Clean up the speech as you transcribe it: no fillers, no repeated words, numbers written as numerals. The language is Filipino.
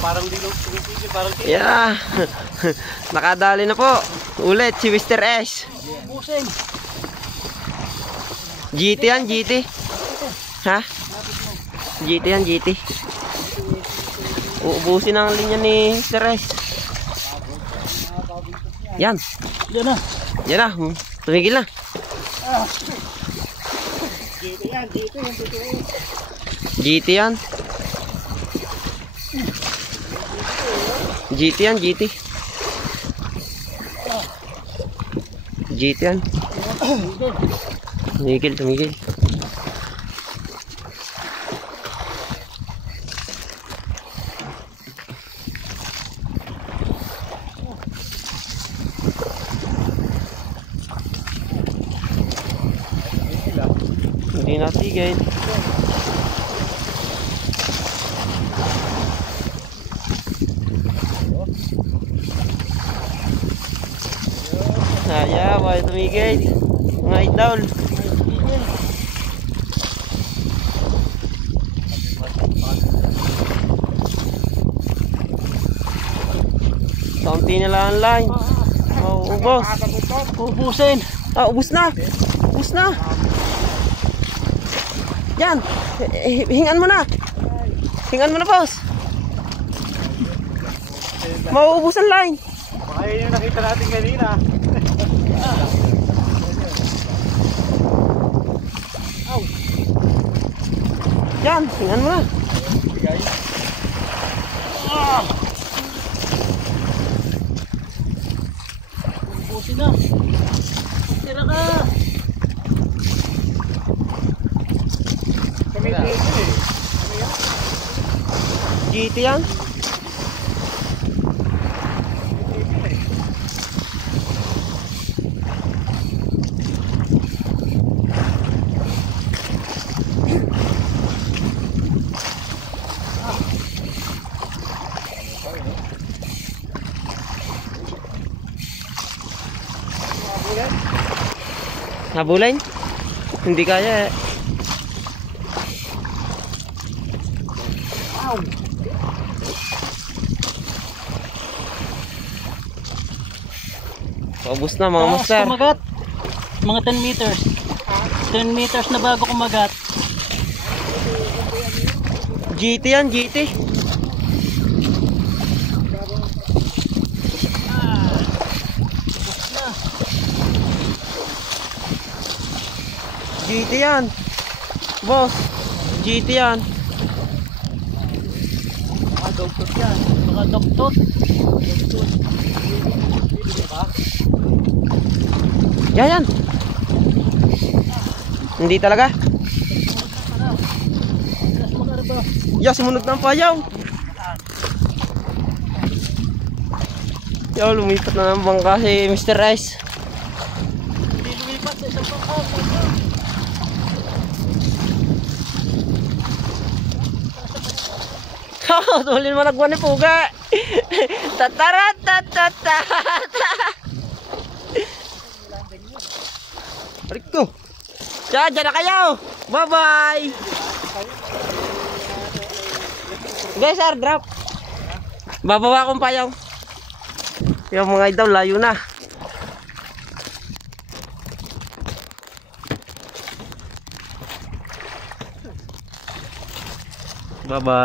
parang dilog. Parang Yeah. Nakadali na po. Ulit si Mr. S. Busing. GT yan, GT. Ha? GT yan, GT. Uubusin ang linya ni Mr. S. Yan. Yan na. Yan na. Tumigil na. GT yan, GT yan, GT yan. GT yan, GT. GT yan. Tumigil, tumigil. Hindi natigil.Aya, may tumigil. Mga idol. Kaunti na lang ang line. Ubos. Ubusin. Ah, ubos na. Ubos na. Yan. Hingan mo na. Hingan mo na, boss. Mauubos ang line. Baka yun yung nakita natin kanina. Yan, hingan mo na. Ubusin na. Tira ka. Kami dito eh. GT yan. Habulin? Hindi kaya eh. Paubos na mga master. Kumagat. Mga 10 meters. 10 meters na bago kumagat. GT yan, GT. GT yan. Boss, GT yan. Mga doktot yan. Mga doktot. Yan yan. Hindi talaga. Ya, sumunod na ang payaw. Yaw, lumipat na ng bangka si Mr. Rice. Hindi lumipat sa isang pangkak. Oh, tulin mo nagwan ni Puga. Tatarat tatata. Riko. Diyan na kayo. Bye-bye. Guys, sir, drop. Bababa akong payaw. Yung mga idol, layo na. Bye-bye.